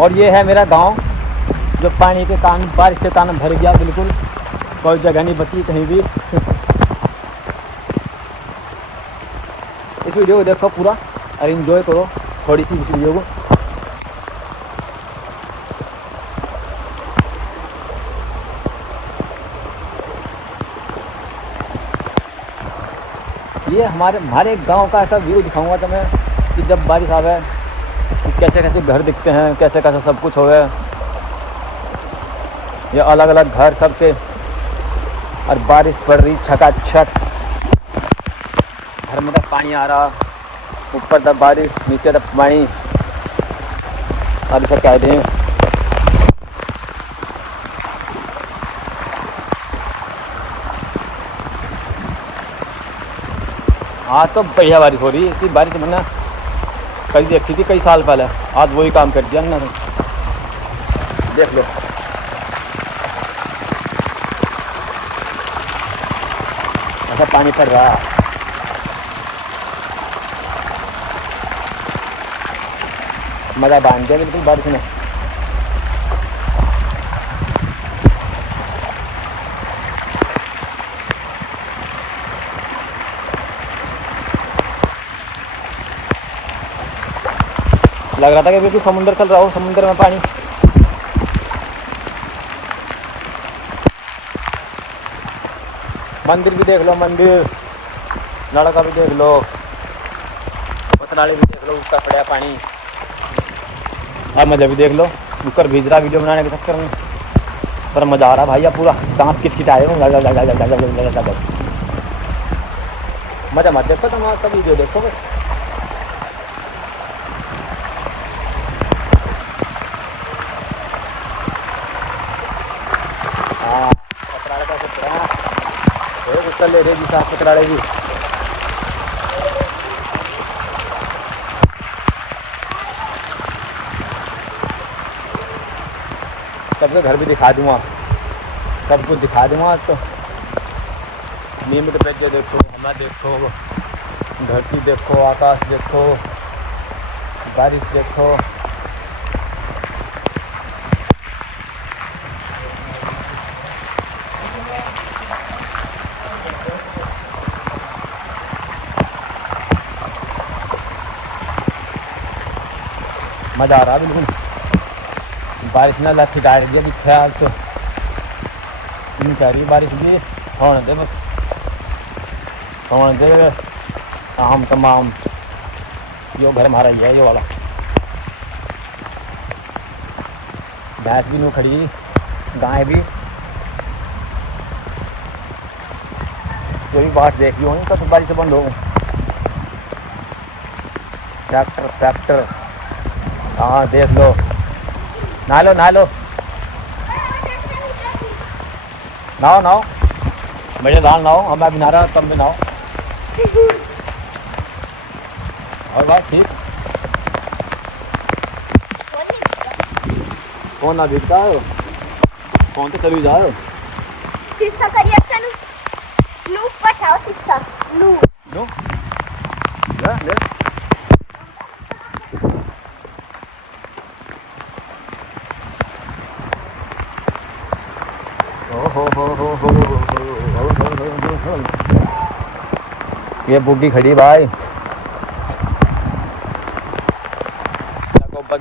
और ये है मेरा गांव जो पानी के कारण, बारिश के कारण भर गया, बिल्कुल कोई जगह नहीं बची कहीं भी। इस वीडियो को देखो पूरा और एंजॉय करो थोड़ी सी इस वीडियो को। ये हमारे गांव का ऐसा व्यू दिखाऊंगा तुम्हें कि जब बारिश आवे कैसे कैसे घर दिखते हैं, कैसे कैसे सब कुछ होवे। ये अलग अलग घर सबके, और बारिश पड़ रही छकाछक, घर में तक पानी आ रहा, ऊपर तक बारिश, नीचे तक पानी। और इसे कह दें आज तो बढ़िया बारिश हो रही है। इतनी बारिश मैंने कभी देखी थी कई साल पहले, आज वही काम कर दिया ना। देख लो ऐसा पानी पड़ रहा है। मजा बांध दिया बिल्कुल बारिश में। लग रहा था कि बिल्कुल समुंदर चल रहा हो, समुंदर में पानी। मंदिर भी देख लो, मंदिर, लड़का भी देख लो, पतनाली भी देख लो, ऊपर पड़ा पानी। और मजा भी देख लो, ऊपर भीज रहा वीडियो बनाने के चक्कर में। पर मजा आ रहा भाई, अब पूरा दांत किटकिटाए हूँ। मजा मत देखो तुम, सब वीडियो देखोगे। हाँ पतराड़े का चल ले रही साफ पतराड़े की। सबके घर भी दिखा दूँगा, सब कुछ दिखा दूँगा। तो नियमित पेज देखो, हमें देखो, धरती देखो, आकाश देखो, बारिश देखो। मज़ा आ रहा है बिल्कुल। बारिश ने लच्छी डाल दिया कि ख्याल तो नहीं कह रही बारिश भी होने दे, बस होने दे आम तमाम। यो घर हमारा ही है, ये वाला। भैंस भी नहीं खड़ी, गाय भी। जो भी बात देख लो तो बारिश से बंद हो। ट्रैक्टर हाँ देख लो। नहा लो नहाओ मेरे दाल नहाओ, हम अभी नहा रहा तब भी नहाओ। और बात ठीक। कौन ना दिखता है, कौन तो चली जाओ। शिक्षा करिए चलो, लू पठाओ शिक्षा लू ले ये बुग्गी खड़ी भाई,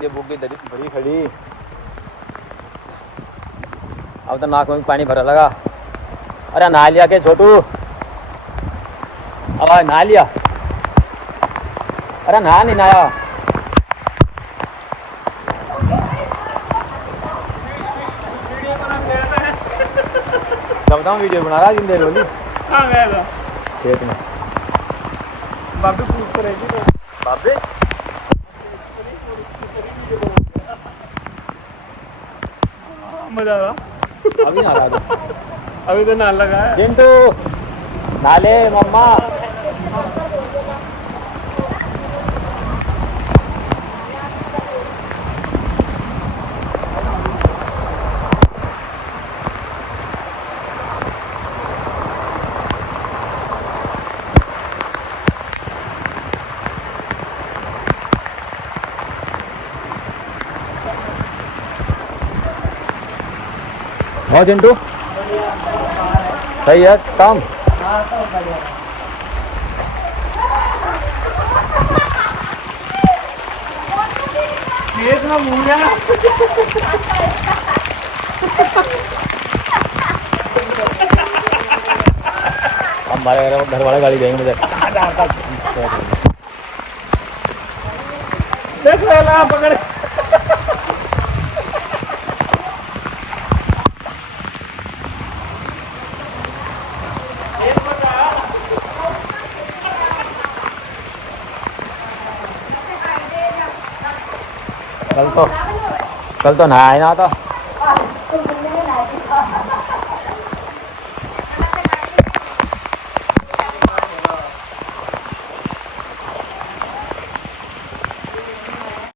ये बुग्गी बड़ी खड़ी। अब तो नाक में पानी भरा लगा। अरे नहा लिया के छोटू? अब नहा लिया? अरे नहा नहीं नहाया? बताऊँ वीडियो बना रहा जिंदे रोली। हाँ गया खेत में बाबे पूछ तो रहेगी तो बाबे मजा आ रहा। अभी ना रहा अभी तो नाल लगा है। चिंटू नाले मम्मा हो चिंटू सही है काम। हमारे घर वाले गाड़ी देंगे मुझे। देख लो पकड़। कल तो नहाया ना था।